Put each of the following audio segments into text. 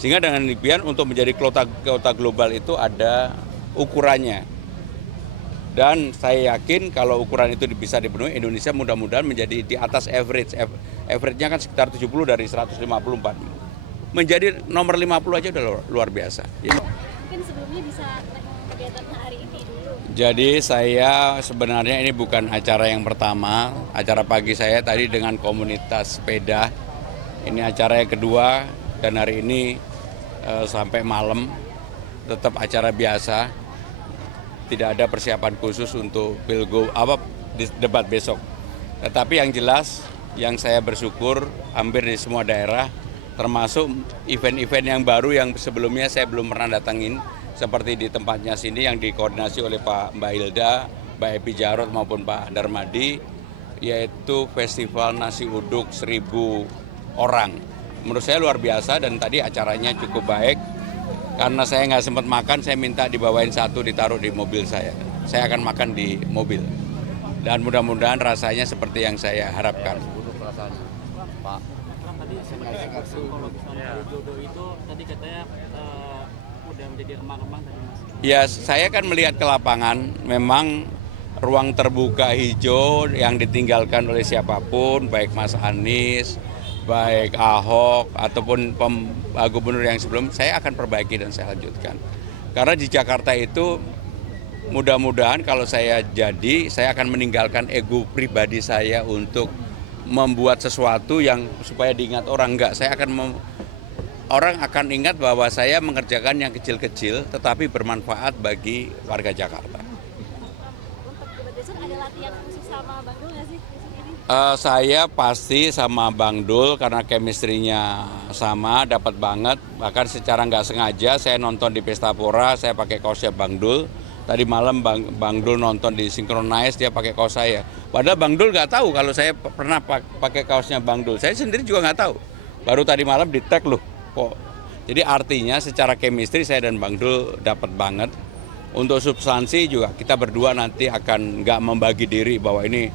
Sehingga dengan demikian untuk menjadi kota global itu ada ukurannya. Dan saya yakin kalau ukuran itu bisa dipenuhi, Indonesia mudah-mudahan menjadi di atas average. Average-nya kan sekitar 70 dari 154. Menjadi nomor 50 aja udah luar biasa. Ya. Mungkin sebelumnya bisa kegiatan hari ini dulu. Jadi saya sebenarnya ini bukan acara yang pertama. Acara pagi saya tadi dengan komunitas sepeda. Ini acara yang kedua dan hari ini sampai malam tetap acara biasa. Tidak ada persiapan khusus untuk debat besok. Tetapi yang jelas yang saya bersyukur hampir di semua daerah termasuk event-event yang baru yang sebelumnya saya belum pernah datangin seperti di tempatnya sini yang dikoordinasi oleh Mbak Hilda, Mbak Epi Jarot maupun Pak Darmadi, yaitu Festival Nasi Uduk 1.000 orang. Menurut saya luar biasa dan tadi acaranya cukup baik. Karena saya nggak sempat makan, saya minta dibawain satu ditaruh di mobil saya. Saya akan makan di mobil. Dan mudah-mudahan rasanya seperti yang saya harapkan. Pak, tadi saya kalau misalnya Jodoh itu tadi katanya udah menjadi remang-remang tadi Mas. Ya, saya kan melihat ke lapangan, memang ruang terbuka hijau yang ditinggalkan oleh siapapun, baik Mas Anies, baik Ahok, ataupun gubernur yang sebelum, saya akan perbaiki dan saya lanjutkan. Karena di Jakarta itu mudah-mudahan kalau saya jadi, saya akan meninggalkan ego pribadi saya untuk membuat sesuatu yang supaya diingat orang. Enggak, orang akan ingat bahwa saya mengerjakan yang kecil-kecil tetapi bermanfaat bagi warga Jakarta. Untuk debat besok ada latihan khusus sama Bang Dul nggak sih besok ini? Saya pasti sama Bang Dul karena chemistry-nya sama, dapat banget. Bahkan secara nggak sengaja saya nonton di Pesta Pora, saya pakai kaosnya Bang Dul. Tadi malam Bang Dul nonton di Synchronize, dia pakai kaos saya. Padahal Bang Dul nggak tahu kalau saya pernah pakai kaosnya Bang Dul. Saya sendiri juga nggak tahu. Baru tadi malam di tag loh. Kok. Jadi artinya secara chemistry saya dan Bang Dul dapat banget. Untuk substansi juga kita berdua nanti akan nggak membagi diri bahwa ini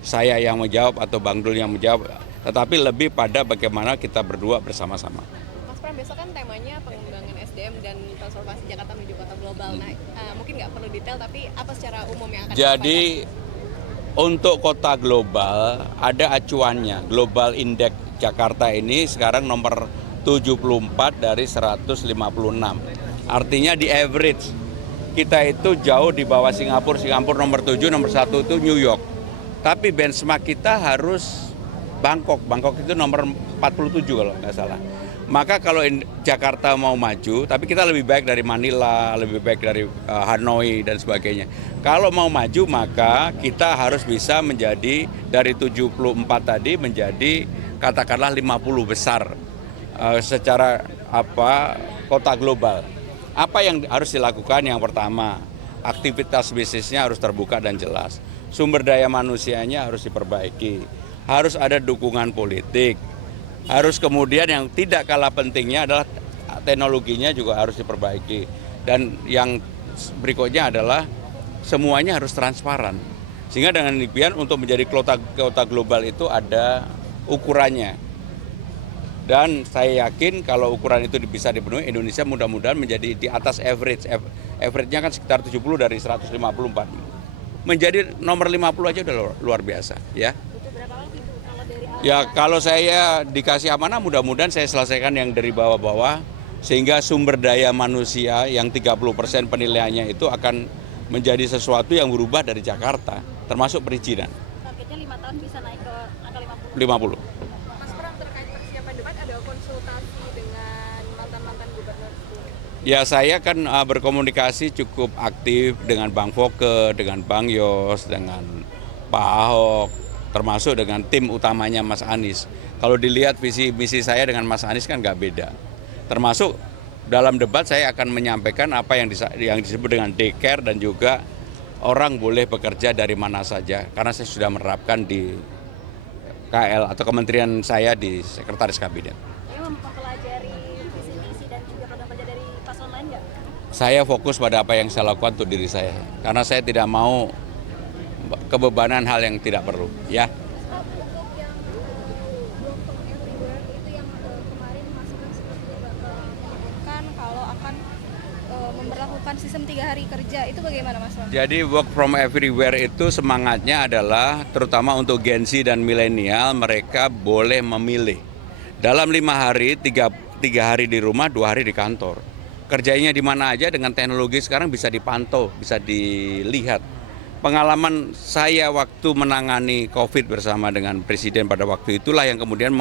saya yang menjawab atau Bang Dul yang menjawab, tetapi lebih pada bagaimana kita berdua bersama-sama. Mas Pram, besok kan temanya pengembangan SDM dan transformasi Jakarta menuju kota global. Nah, mungkin nggak perlu detail, tapi apa secara umum yang akan Jadi untuk kota global ada acuannya. Global Index Jakarta ini sekarang nomor 74 dari 156. Artinya di average kita itu jauh di bawah Singapura. Singapura nomor 7, nomor 1 itu New York. Tapi benchmark kita harus Bangkok. Bangkok itu nomor 47 kalau nggak salah. Maka kalau Jakarta mau maju, tapi kita lebih baik dari Manila, lebih baik dari Hanoi dan sebagainya. Kalau mau maju maka kita harus bisa menjadi dari 74 tadi menjadi katakanlah 50 besar secara kota global. Apa yang harus dilakukan? Yang pertama, aktivitas bisnisnya harus terbuka dan jelas. Sumber daya manusianya harus diperbaiki. Harus ada dukungan politik. Harus kemudian yang tidak kalah pentingnya adalah teknologinya juga harus diperbaiki. Dan yang berikutnya adalah semuanya harus transparan. Sehingga dengan demikian untuk menjadi kota global itu ada ukurannya. Dan saya yakin kalau ukuran itu bisa dipenuhi, Indonesia mudah-mudahan menjadi di atas average. Average-nya kan sekitar 70 dari 154. Menjadi nomor 50 aja udah luar biasa. Ya. Butuh berapa lama itu kalau dari awal? Ya kalau saya dikasih amanah mudah-mudahan saya selesaikan yang dari bawah-bawah. Sehingga sumber daya manusia yang 30% penilaiannya itu akan menjadi sesuatu yang berubah dari Jakarta. Termasuk perizinan. Targetnya 5 tahun bisa naik ke angka 50. 50. Mas Pram, terkait persiapan debat ada konsultasi dengan mantan-mantan gubernur sebelumnya? Ya saya kan berkomunikasi cukup aktif dengan Bang Foke, dengan Bang Yos, dengan Pak Ahok, termasuk dengan tim utamanya Mas Anies. Kalau dilihat visi misi saya dengan Mas Anies kan nggak beda. Termasuk dalam debat saya akan menyampaikan apa yang disebut dengan daycare dan juga orang boleh bekerja dari mana saja. Karena saya sudah menerapkan di KL atau kementerian saya di Sekretaris Kabinet. Ini mempelajari visi misi dan juga program kerja dari paslon lain nggak? Saya fokus pada apa yang saya lakukan untuk diri saya. Karena saya tidak mau kebebanan hal yang tidak perlu. Ya. Untuk yang belum everywhere itu yang kemarin masukan seperti bakal menerapkan sistem 3 hari kerja itu bagaimana Mas Pram? Jadi work from everywhere itu semangatnya adalah terutama untuk Gen Z dan milenial, mereka boleh memilih. Dalam 5 hari, 3 hari di rumah, 2 hari di kantor. Kerjanya di mana aja dengan teknologi sekarang bisa dipantau, bisa dilihat. Pengalaman saya waktu menangani COVID bersama dengan Presiden pada waktu itulah yang kemudian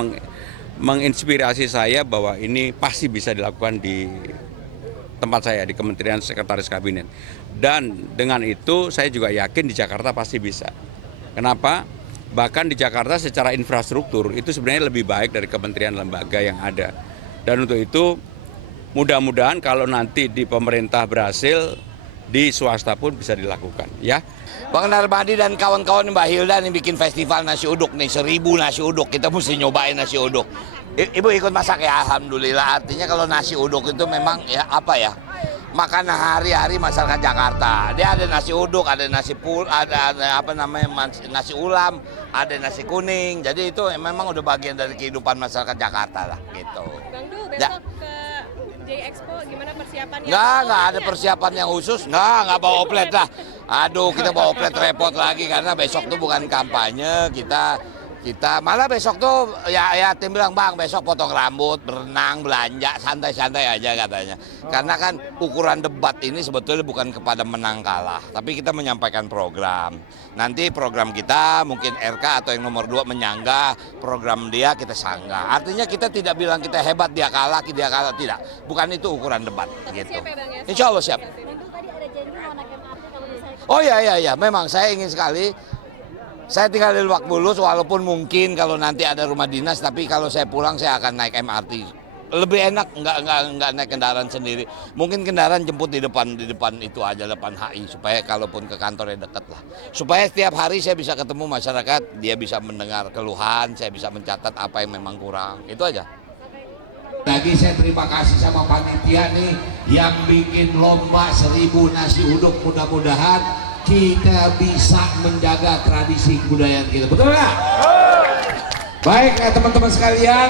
menginspirasi saya bahwa ini pasti bisa dilakukan di tempat saya di Kementerian Sekretaris Kabinet. Dan dengan itu saya juga yakin di Jakarta pasti bisa. Kenapa? Bahkan di Jakarta secara infrastruktur itu sebenarnya lebih baik dari kementerian lembaga yang ada. Dan untuk itu mudah-mudahan kalau nanti di pemerintah berhasil, di swasta pun bisa dilakukan, ya. Bang Narmadi dan kawan-kawan Mbak Hilda nih bikin festival nasi uduk nih, 1000 nasi uduk, kita mesti nyobain nasi uduk. Ibu ikut masak ya, alhamdulillah. Artinya kalau nasi uduk itu memang ya apa ya, makanan hari-hari masyarakat Jakarta. Dia ada nasi uduk, ada nasi ada apa namanya nasi ulam, ada nasi kuning. Jadi itu memang udah bagian dari kehidupan masyarakat Jakarta lah gitu. Bang Dul, besok Ya. ke J Expo gimana persiapannya? Nggak ada persiapan yang khusus, nggak bawa oplet lah. Aduh, kita bawa oplet repot lagi karena besok tuh bukan kampanye, kita malah besok tuh ya tim bilang bang besok potong rambut, berenang, belanja, santai-santai aja katanya. Karena kan ukuran debat ini sebetulnya bukan kepada menang kalah, tapi kita menyampaikan program. Nanti program kita mungkin RK atau yang nomor 2 menyanggah, program dia kita sanggah. Artinya kita tidak bilang kita hebat, dia kalah, tidak. Bukan itu ukuran debat gitu. Siap ya Bang ya? Insya Allah siap. Bang Dul tadi ada janji mau naik MRT kalau misalnya Oh iya, memang saya ingin sekali. Saya tinggal di Lebak Bulus, walaupun mungkin kalau nanti ada rumah dinas, tapi kalau saya pulang saya akan naik MRT. Lebih enak nggak naik kendaraan sendiri. Mungkin kendaraan jemput di depan itu aja, depan HI, supaya kalaupun ke kantornya dekat lah. Supaya setiap hari saya bisa ketemu masyarakat, dia bisa mendengar keluhan, saya bisa mencatat apa yang memang kurang. Itu aja. Lagi saya terima kasih sama panitia nih yang bikin lomba 1000 nasi uduk, mudah-mudahan kita bisa menjaga tradisi kebudayaan kita, betul nggak? Baik ya teman-teman sekalian,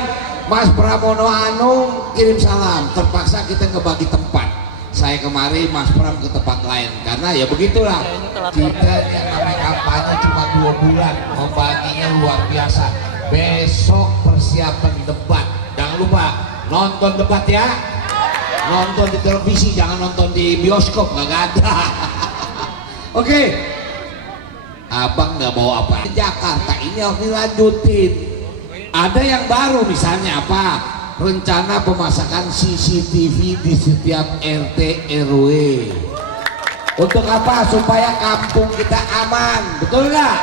Mas Pramono Anung kirim salam. Terpaksa kita ngebagi tempat. Saya kemari, Mas Pram ke tempat lain karena ya begitulah. Kita yang namanya kampanye cuma 2 bulan, membaginya luar biasa. Besok persiapan debat, jangan lupa nonton debat ya. Nonton di televisi, jangan nonton di bioskop, nggak ada. Oke, abang nggak bawa apa? Jakarta ini harus dilanjutin. Ada yang baru misalnya apa? Rencana pemasangan CCTV di setiap RT RW. Untuk apa? Supaya kampung kita aman, betul nggak?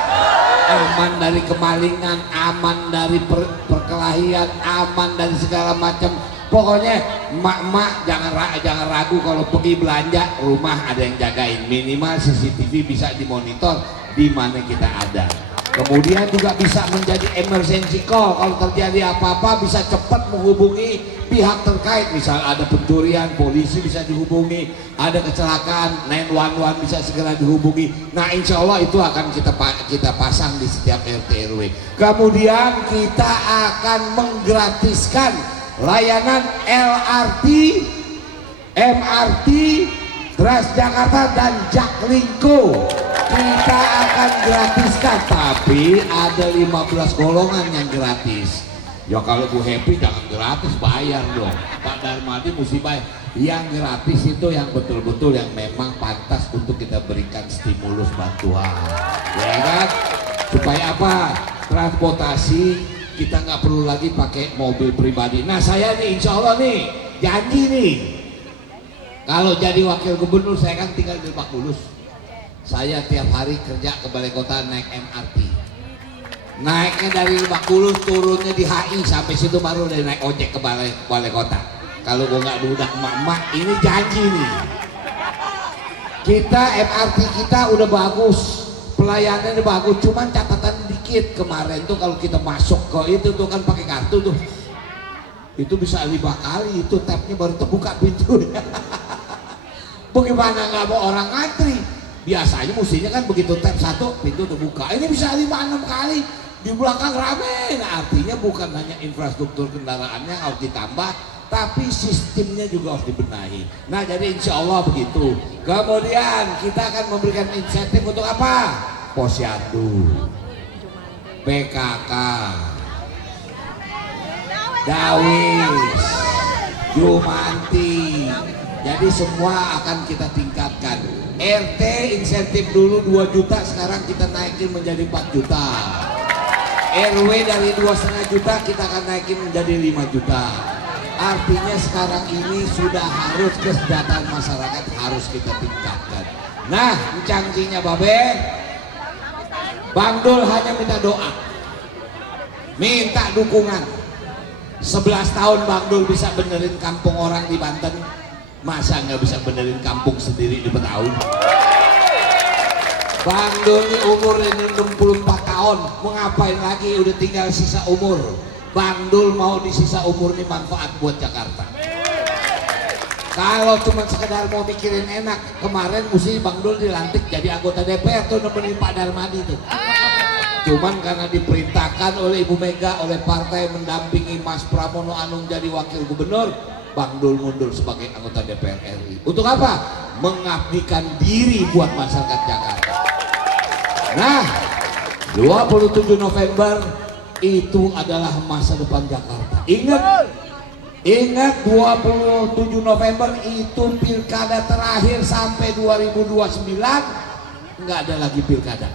Aman dari kemalingan, aman dari perkelahian, aman dari segala macam. Pokoknya mak-mak jangan ragu kalau pergi belanja, rumah ada yang jagain, minimal CCTV bisa dimonitor di mana kita ada. Kemudian juga bisa menjadi emergency call, kalau terjadi apa-apa bisa cepat menghubungi pihak terkait, misal ada pencurian, polisi bisa dihubungi, ada kecelakaan, 911 bisa segera dihubungi. Nah insya Allah itu akan kita pasang di setiap RT RW. Kemudian kita akan menggratiskan layanan LRT, MRT, Transjakarta dan Jaklingko. Kita akan gratiskan, tapi ada 15 golongan yang gratis. Ya kalau Bu Happy jangan gratis, bayar dong. Pak Darmadi mesti bayar. Yang gratis itu yang betul-betul yang memang pantas untuk kita berikan stimulus bantuan. Ya kan? Supaya apa? Transportasi kita nggak perlu lagi pakai mobil pribadi. Nah saya nih insya Allah nih janji nih, kalau jadi wakil gubernur saya kan tinggal di Lebak Bulus. Saya tiap hari kerja ke balai kota naik MRT. Naiknya dari Lebak Bulus, turunnya di HI, sampai situ baru dari naik ojek ke balai kota. Kalau gue nggak dudak emak-emak, ini janji nih. Kita MRT kita udah bagus, pelayanannya bagus, cuman catatan dikit kemarin tuh kalau kita masuk ke itu tuh kan pakai kartu tuh, itu bisa 5 kali itu tabnya baru terbuka pintu. Bagaimana nggak mau orang ngantri? Biasanya mestinya kan begitu tab 1 pintu terbuka, ini bisa 5-6 kali di belakang rame. Nah artinya bukan hanya infrastruktur kendaraannya harus ditambah, tapi sistemnya juga harus dibenahi. Nah, jadi insya Allah begitu. Kemudian kita akan memberikan insentif untuk apa? Posyandu, PKK, Dawis, Jumanti. Jadi semua akan kita tingkatkan. RT insentif dulu 2 juta, sekarang kita naikin menjadi 4 juta. RW dari 2,5 juta kita akan naikin menjadi 5 juta. Artinya sekarang ini sudah harus kesejahteraan masyarakat harus kita tingkatkan. Nah, cangcinya Babe, Bang Dul hanya minta doa, minta dukungan. 11 tahun Bang Dul bisa benerin kampung orang di Banten, masa nggak bisa benerin kampung sendiri di Betawi? Bang Dul ini umur ini 64 tahun, mau ngapain lagi, udah tinggal sisa umur. Bang Dul mau di sisa umur ini manfaat buat Jakarta. Kalau cuma sekedar mau mikirin enak, kemarin mesti Bang Dul dilantik jadi anggota DPR tuh nemenin Pak Darmadi tuh. Cuman karena diperintahkan oleh Ibu Mega, oleh partai mendampingi Mas Pramono Anung jadi wakil gubernur, Bang Dul mundur sebagai anggota DPR RI. Untuk apa? Mengabdikan diri buat masyarakat Jakarta. Nah, 27 November itu adalah masa depan Jakarta. Ingat 27 November itu pilkada terakhir sampai 2029, nggak ada lagi pilkada.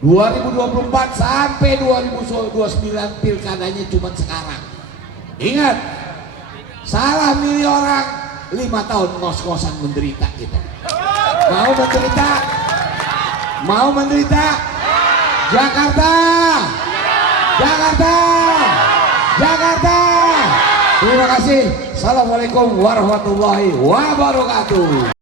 2024 sampai 2029 pilkadanya cuma sekarang. Ingat, salah milih orang 5 tahun ngos-ngosan menderita kita. Mau menderita? Mau menderita? Jakarta, Jakarta, Jakarta. Terima kasih. Assalamualaikum warahmatullahi wabarakatuh.